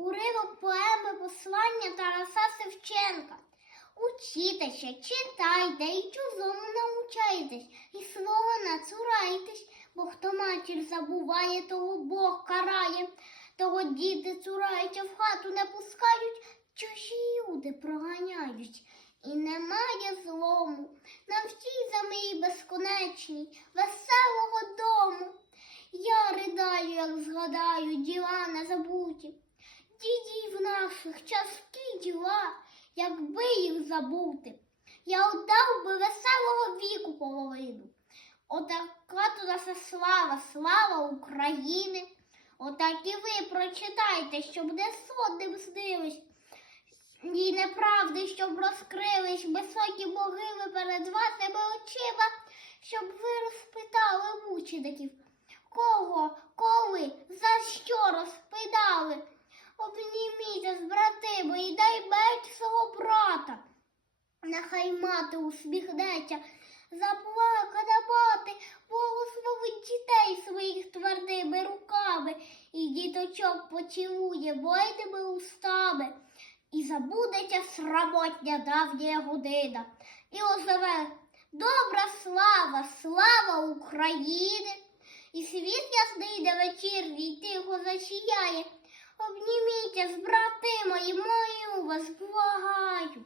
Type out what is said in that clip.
Уривок поеми послання Тараса Шевченка. Учітеся, читайте і чужому научайтесь, і свого не цурайтесь, бо хто матір забуває, того Бог карає, того діти цураються, в хату не пускають, чужі люди проганяють. І немає злому на всій землі безконечній, веселого дому. Я ридаю, як згадаю, діла не забуті. Дідів наших часткі діла, якби їх забути. Я отдав би веселого віку половину. Отака то наша слава, слава України. Отак і ви прочитайте, щоб не сонним снились. І неправди, щоб розкрились високі могили перед вашими очима, щоб ви розпитали мучеників. Кого, коли, за що розпитали? Обніміться з братими і дай меч свого брата. Нехай мати усміхнеться, заплакана мати, благословить дітей своїх твердими руками і діточок поцілує бойними устами. І забудеться срамотня давня година. І озове добра слава, слава України. І світ ясний де вечірній тихо засіяє. Обніміться з братима і мою вас благаю.